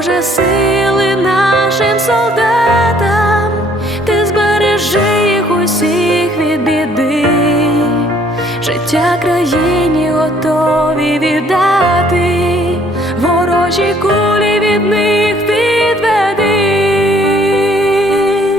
Боже сили нашим солдатам, ти збережи їх усіх від біди, життя країні готові віддати, ворожі кулі